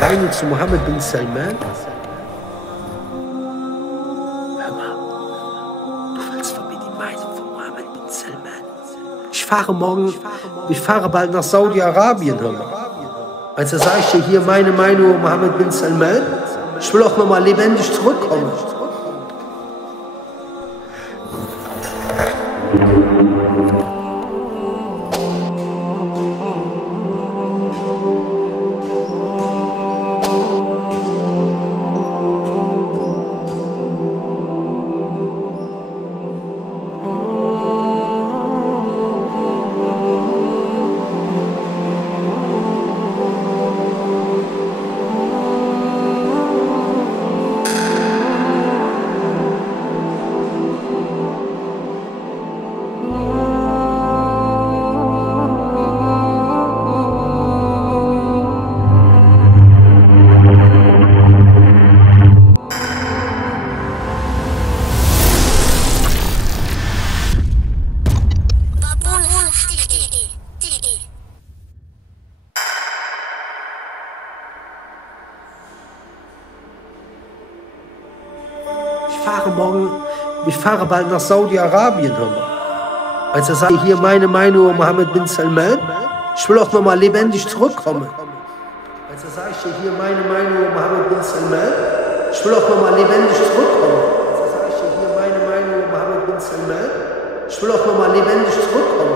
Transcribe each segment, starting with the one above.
Meinung zu Mohammed bin Salman? Hör mal, du willst von mir die Meinung von Mohammed bin Salman? Ich fahre bald nach Saudi-Arabien, hör mal. Also sag ich dir hier meine Meinung über Mohammed bin Salman? Ich will auch nochmal lebendig zurückkommen. Ich fahre bald nach Saudi-Arabien, hör mal. Also sag ich hier meine Meinung über Mohammed bin Salman? Ich will auch nochmal lebendig zurückkommen. Also sag ich dir hier meine Meinung über Mohammed bin Salman? Ich will auch nochmal lebendig zurückkommen. Also sag ich dir hier meine Meinung über Mohammed bin Salman? Ich will auch nochmal lebendig zurückkommen.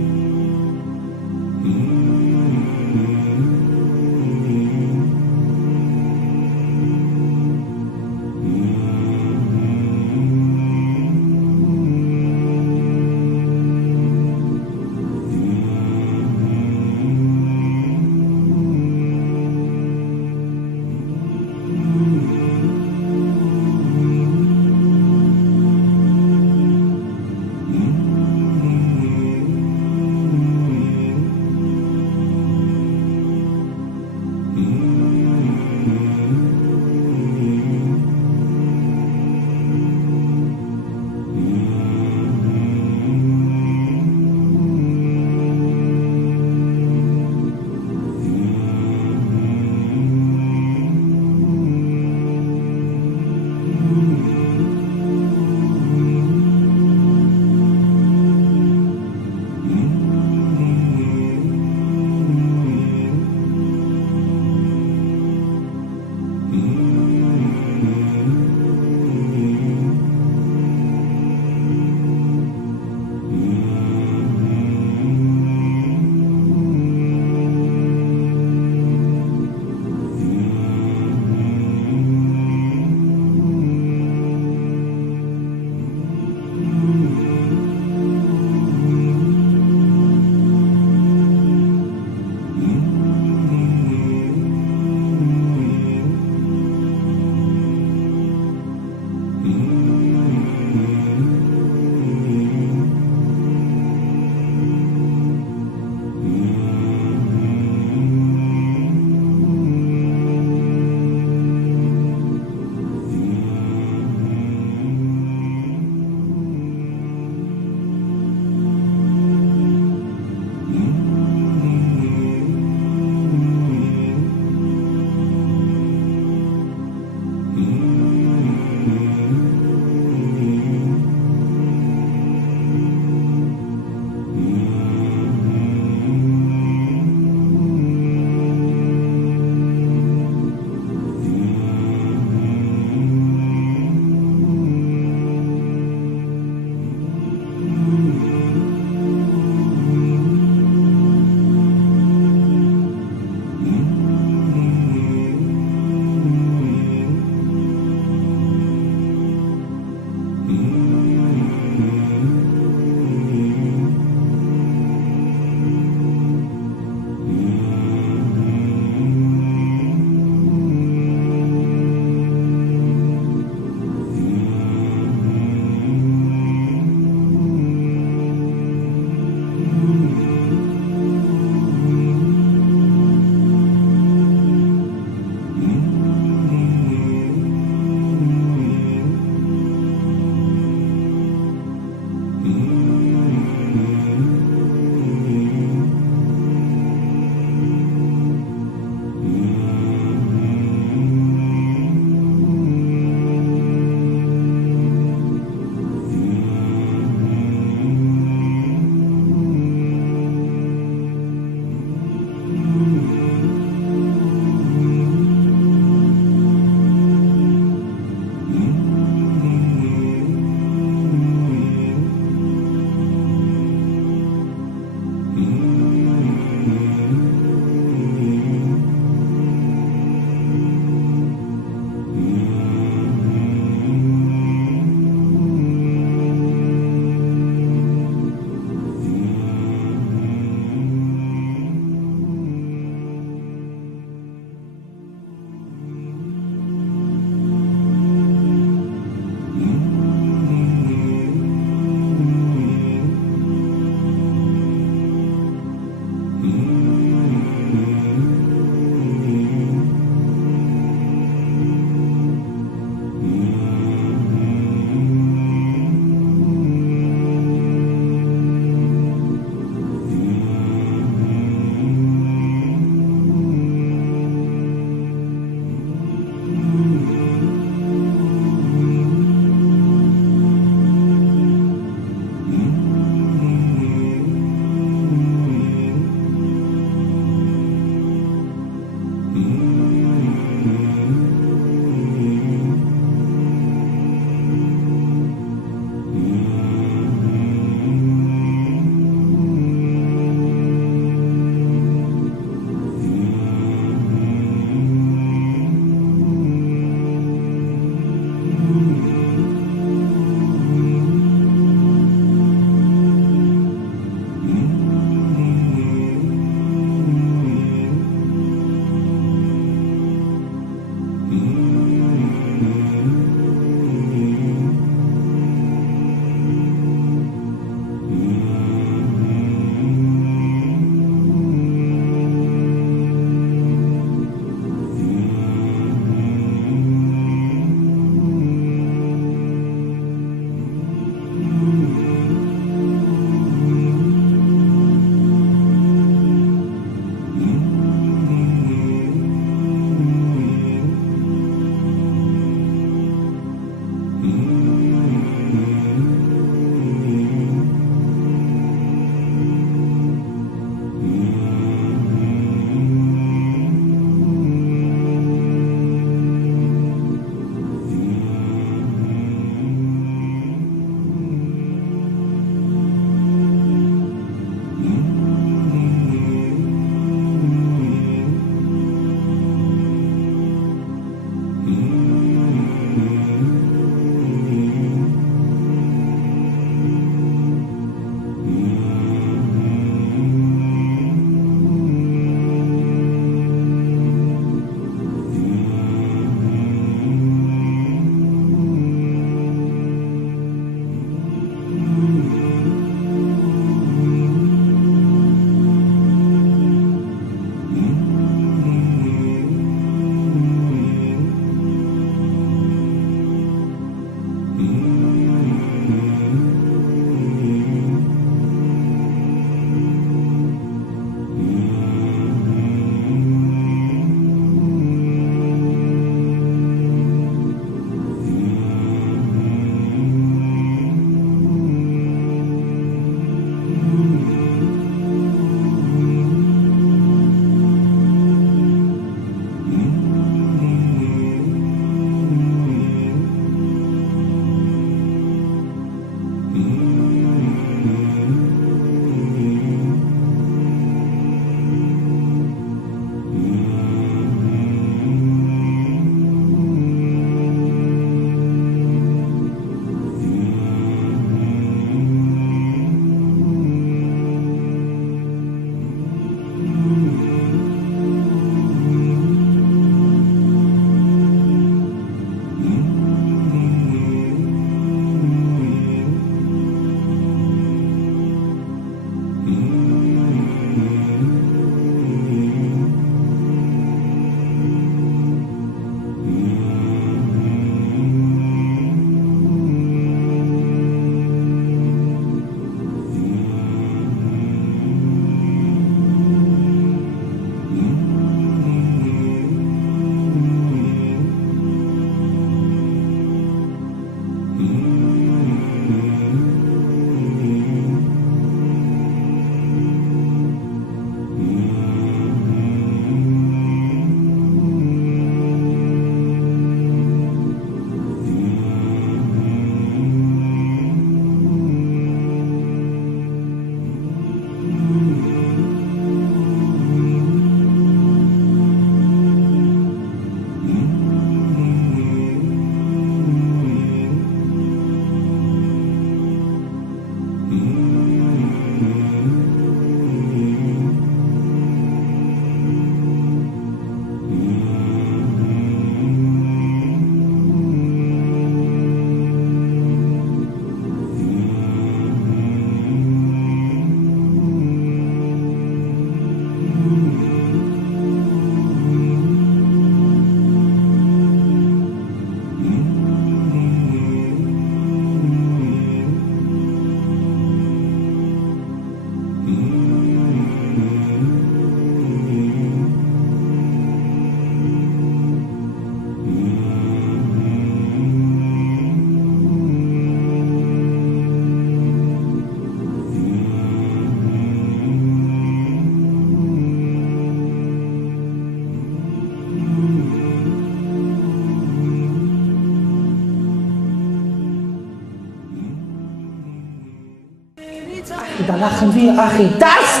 Da lachen wir, Achi. Das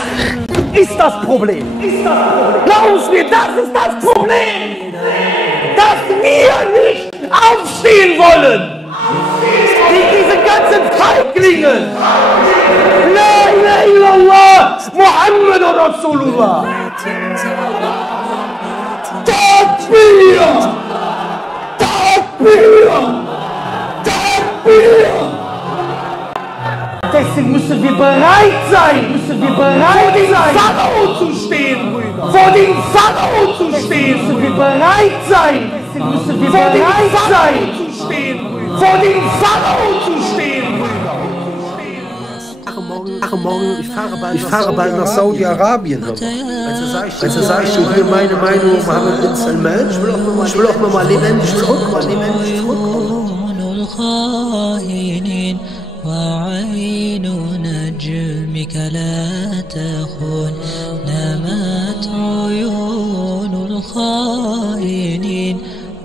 ist das Problem. Glaub mir, das ist das Problem. Dass wir nicht aufstehen wollen. Gegen diese ganzen Feiglinge. La ilaha illallah, Muhammad Rasulullah. Takbir! Takbir! Takbir! Deswegen müssen wir bereit sein, vor dem Pharao zu stehen, Brüder. Vor dem Pharao zu stehen, müssen wir bereit sein. Vor dem Pharao zu stehen, Brüder. Ich fahre bald nach Saudi-Arabien. Also sage ich dir hier meine Meinung über Mohammed bin Salman. Ich will auch nochmal lebendig zurückkommen. وعين نجمك لا تخون نمت عيون الخائنين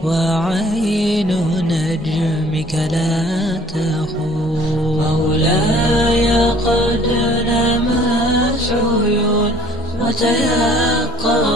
وعين نجمك لا تخون مولاي قد نمت عيون وتيقظت